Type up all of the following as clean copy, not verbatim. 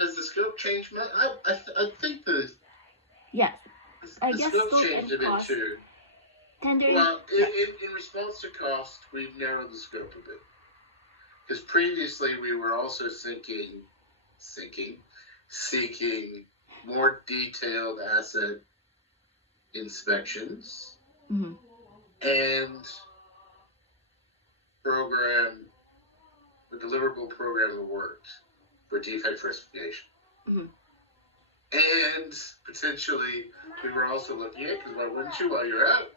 Has the scope changed much? I think Yes. I the guess scope scope changed and a bit cost. too. Tendering. Well, Yeah. in response to cost, we've narrowed the scope a bit. Because previously we were also seeking more detailed asset inspections and the deliverable program of work for defect verification. And potentially we were also looking at, because why wouldn't you while you're out,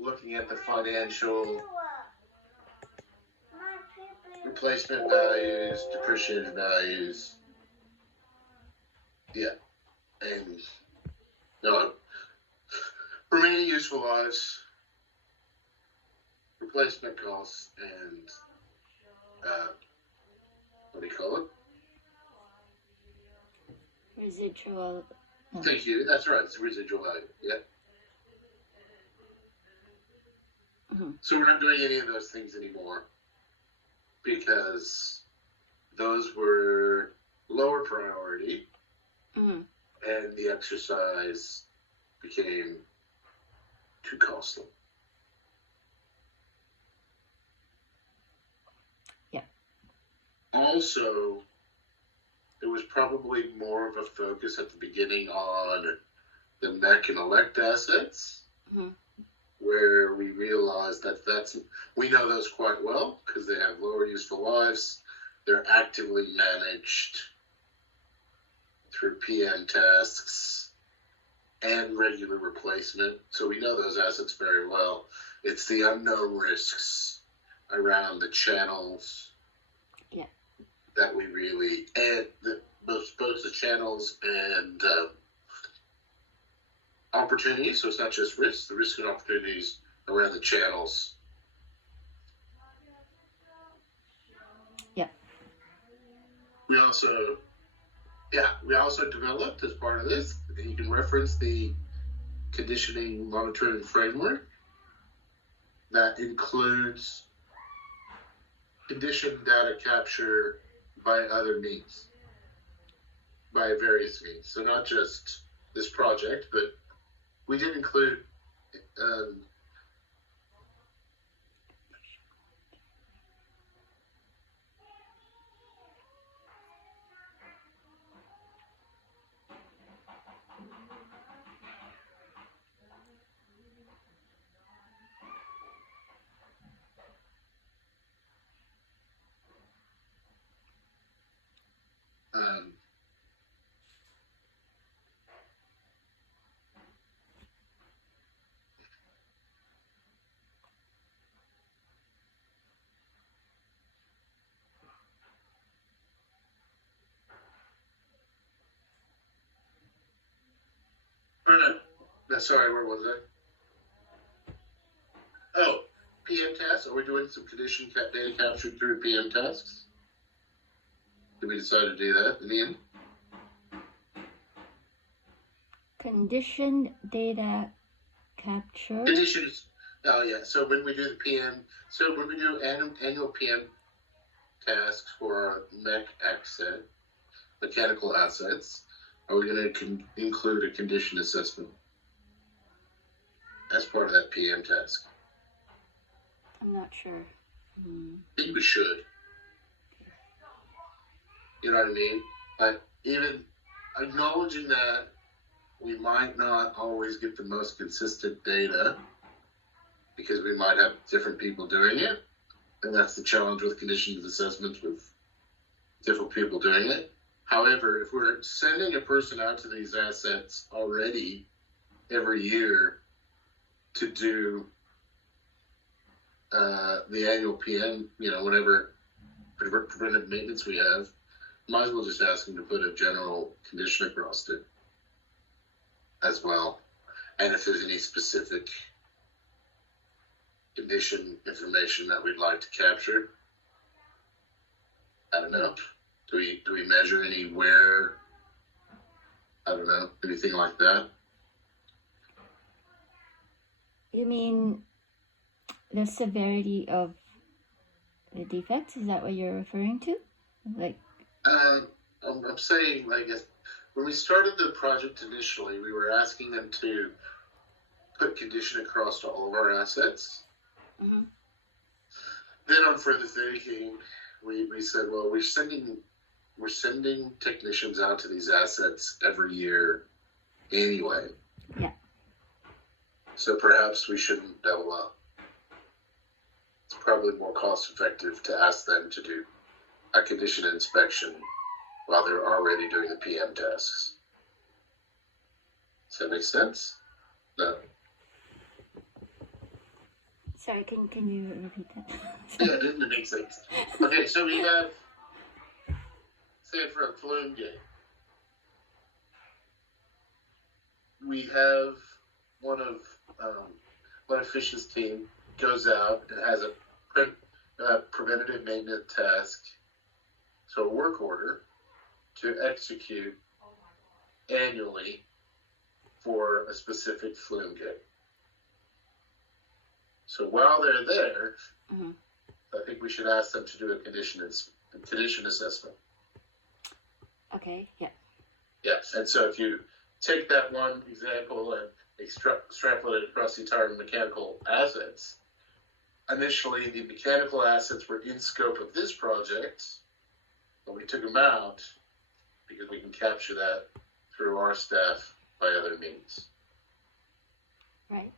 looking at the financial replacement values, depreciated values. Yeah. And no, remaining useful lives, replacement costs, and what do you call it? Residual. Thank you. That's right. It's residual value. Yeah. So we're not doing any of those things anymore because those were lower priority, and the exercise became too costly. Yeah. Also, there was probably more of a focus at the beginning on the mech and elect assets, where we realized that we know those quite well because they have lower useful lives. They're actively managed through PM tasks and regular replacement. So we know those assets very well. It's the unknown risks around the channels that we really, and both the channels and opportunities. So it's not just risks, the risks and opportunities around the channels. Yeah. We also developed as part of this, and you can reference the conditioning monitoring framework that includes condition data capture by other means, by various means. So not just this project, but we did include sorry, where was I? Oh, PM tasks. Are we doing some condition data capture through PM tasks? Did we decide to do that in the end? Condition data capture. Conditions. Oh yeah. So when we do the PM, so when we do annual PM tasks for our mechanical assets, are we going to include a condition assessment as part of that PM task? I'm not sure. I think we should. You know what I mean? Like, even acknowledging that we might not always get the most consistent data because we might have different people doing it. And that's the challenge with conditions assessments, with different people doing it. However, if we're sending a person out to these assets already every year to do the annual PM, whatever preventive maintenance we have, might as well just ask them to put a general condition across it as well. And if there's any specific condition information that we'd like to capture, I don't know. Do we measure anywhere? I don't know, anything like that. You mean the severity of the defects? Is that what you're referring to? Like. I'm saying, I guess, when we started the project initially, we were asking them to put condition across all of our assets. Mm-hmm. Then on further thinking, we said, well, we're sending technicians out to these assets every year anyway. Yeah. So perhaps we shouldn't double up. It's probably more cost effective to ask them to do a condition inspection while they're already doing the PM tasks. Does that make sense? No. Sorry, can you repeat that? Yeah, it didn't make sense. Okay, so we have, say for a flume gate, we have one of Fish's team goes out and has a preventative maintenance task, so a work order to execute annually for a specific flume gate. So while they're there, mm-hmm. I think we should ask them to do a condition assessment. Okay, yeah. Yes, and so if you take that one example and extrapolate it across the entire mechanical assets, initially the mechanical assets were in scope of this project, but we took them out because we can capture that through our staff by other means. Right.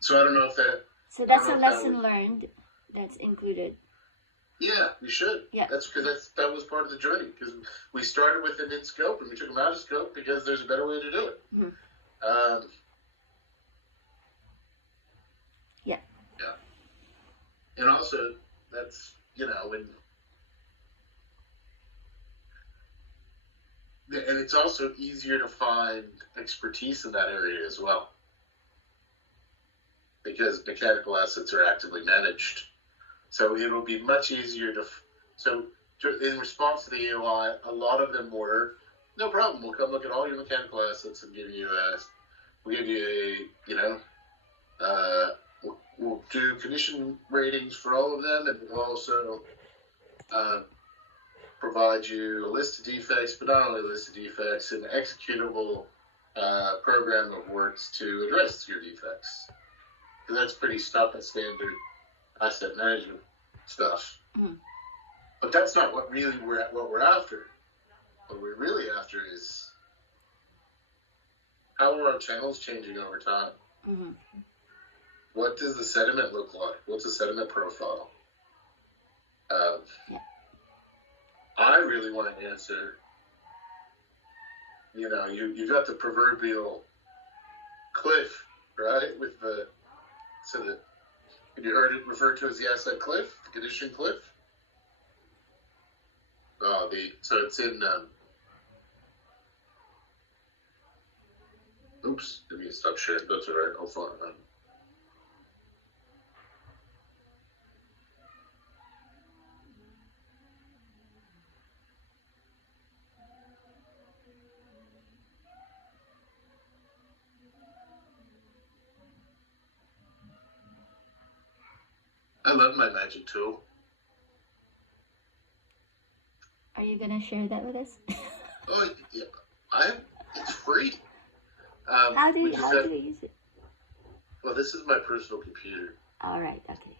So I don't know if that... So that's a lesson learned that's included. Yeah, we should. Yeah. That's because that was part of the journey. Because we started with it in scope and we took them out of scope because there's a better way to do it. Mm-hmm. Yeah. Yeah. And also, that's, when... And it's also easier to find expertise in that area as well. Because mechanical assets are actively managed. So it will be much easier so in response to the AOI, a lot of them were, no problem, we'll come look at all your mechanical assets and we'll do condition ratings for all of them, and we'll also provide you a list of defects, but not only a list of defects, an executable program of works to address your defects. Because that's pretty standard asset management stuff. Mm-hmm. But that's not what we're after. What we're really after is, how are our channels changing over time? Mm-hmm. What does the sediment look like? What's the sediment profile? Yeah. I really want to answer, you got the proverbial cliff, right? Have you heard it referred to as the asset cliff, the condition cliff? So it's in, oops, let me stop sharing. That's all right, I'll find it. I love my magic tool. Are you gonna share that with us? Oh, yeah. It's free. How do you use it? Well, this is my personal computer. All right. Okay.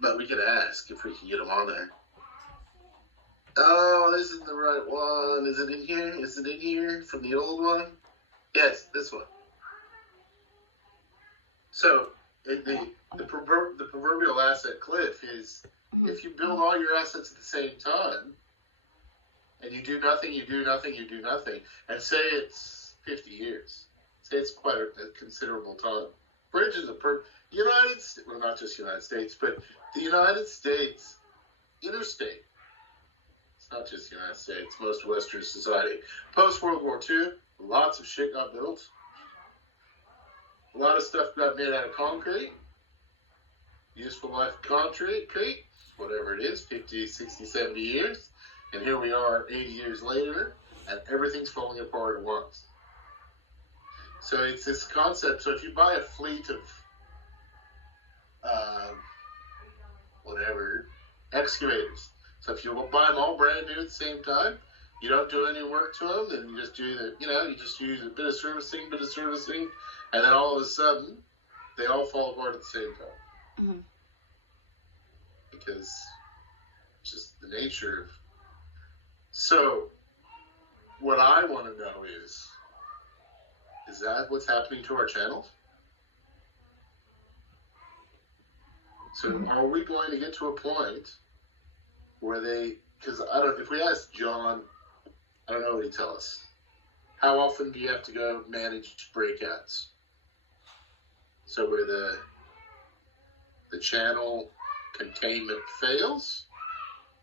But we could ask if we can get them on there. Oh, this isn't the right one. Is it in here? Is it in here from the old one? Yes, this one. So the proverbial asset cliff is, mm-hmm. if you build all your assets at the same time, and you do nothing, and say it's 50 years, say it's quite a considerable time. Bridges United States, well, not just United States, but the United States interstate. It's not just the United States, most Western society. Post-World War II, lots of shit got built. A lot of stuff got made out of concrete. Useful life of concrete, whatever it is, 50, 60, 70 years. And here we are 80 years later, and everything's falling apart at once. So it's this concept. So if you buy a fleet of excavators. So if you buy them all brand new at the same time, you don't do any work to them, then you just do you just use a bit of servicing, and then all of a sudden, they all fall apart at the same time. Mm-hmm. Because it's just the nature of... So, what I want to know is that what's happening to our channels? So are we going to get to a point where because if we ask John, I don't know what he'd tell us. How often do you have to go manage breakouts? So where the channel containment fails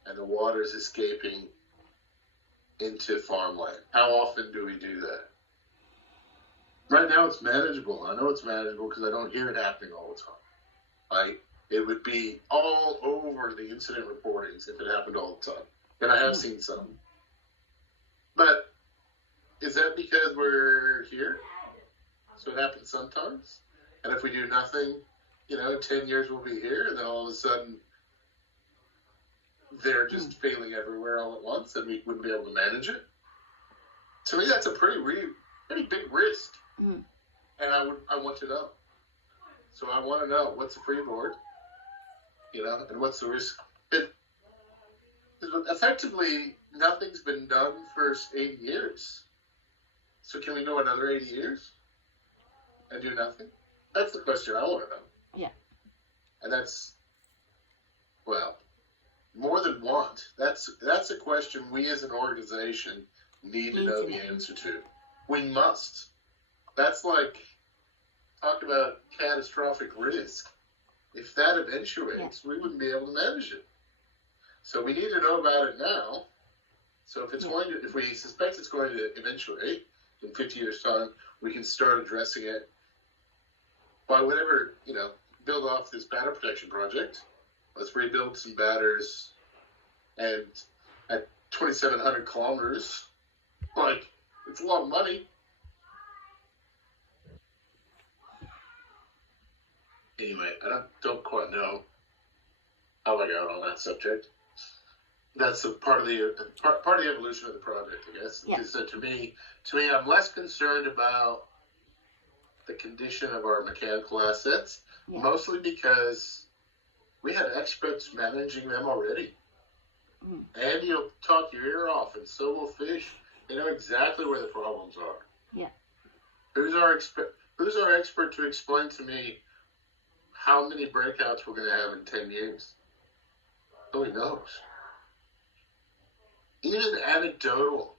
and the water is escaping into farmland. How often do we do that? Right now it's manageable. I know it's manageable because I don't hear it happening all the time. It would be all over the incident reportings if it happened all the time. And I have seen some. But is that because we're here? So it happens sometimes? And if we do nothing, in 10 years we'll be here, and then all of a sudden they're just failing everywhere all at once, and we wouldn't be able to manage it? To me, that's a pretty big risk. Mm. And I want to know. So I want to know, what's the freeboard? And what's the risk? Effectively, nothing's been done for 80 years. So can we go another 80 years and do nothing? That's the question I want to know. Yeah. And that's, more than want. That's a question we as an organization need to know the answer to. We must. That's like, talk about catastrophic risk. If that eventuates, we wouldn't be able to manage it. So we need to know about it now. So if we suspect it's going to eventuate in 50 years' time, we can start addressing it by whatever, build off this batter protection project. Let's rebuild some batters, and at 2,700 kilometers, it's a lot of money. Anyway, I don't quite know how I got on that subject. That's a part of the evolution of the project, I guess. Yeah. Because to me, I'm less concerned about the condition of our mechanical assets, mostly because we had experts managing them already. Mm. And you'll talk your ear off, and so will fish. They know exactly where the problems are. Yeah. Who's our expert to explain to me how many breakouts we're going to have in 10 years? Nobody knows. Even anecdotal.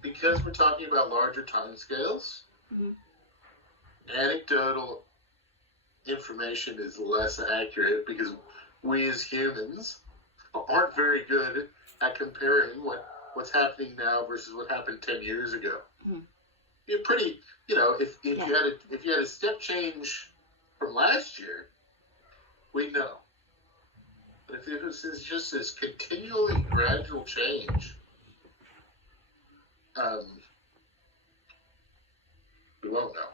Because we're talking about larger time scales, anecdotal information is less accurate because we as humans aren't very good at comparing what's happening now versus what happened 10 years ago. You're pretty, if you had a step change from last year, we'd know. But if it was just this continually gradual change, we won't know.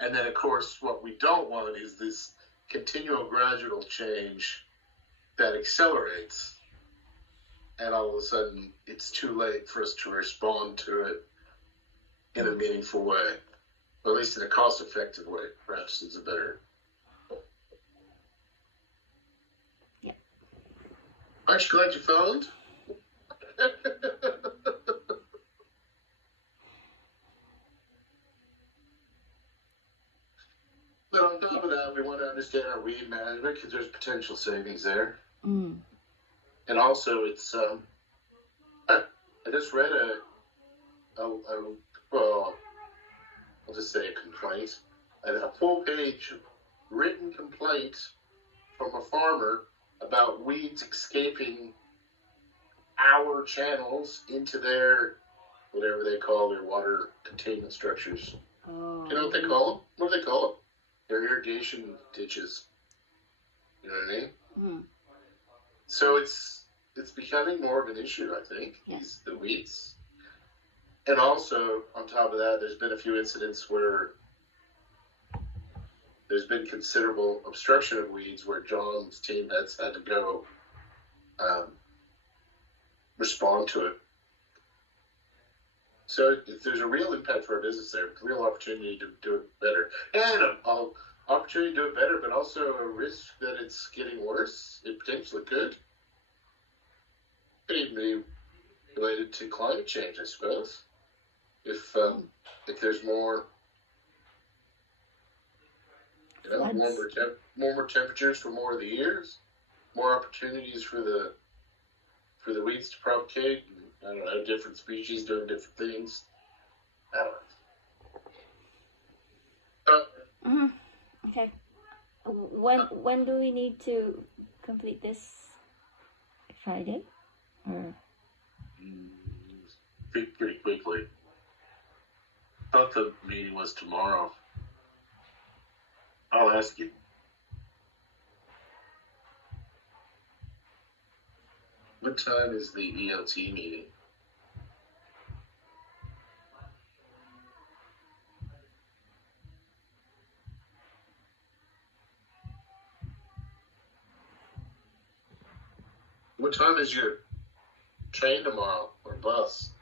And then, of course, what we don't want is this continual gradual change that accelerates, and all of a sudden it's too late for us to respond to it in a meaningful way, or at least in a cost-effective way. Perhaps it's a better... Yeah. Aren't you glad you phoned? But on top of that, we want to understand our weed management because there's potential savings there. Mm. And also, it's I just read I'll just say a complaint, a full-page written complaint from a farmer about weeds escaping our channels into their, whatever they call their water containment structures. Oh. You know what they call them? What do they call them? Their irrigation ditches. You know what I mean? Mm. So it's becoming more of an issue, I think, the weeds. And also, on top of that, there's been a few incidents where there's been considerable obstruction of weeds where John's team has had to go respond to it. So there's a real impact for our business there, a real opportunity to do it better. And an opportunity to do it better, but also a risk that it's getting worse. It potentially could. Could even be related to climate change, I suppose. If there's more, warmer temperatures for more of the years, more opportunities for the weeds to propagate. I don't know, different species doing different things. I don't know. Okay. When do we need to complete this? Friday? Or? Pretty quickly. I thought the meeting was tomorrow. I'll ask you. What time is the ELT meeting? What time is your train tomorrow or bus?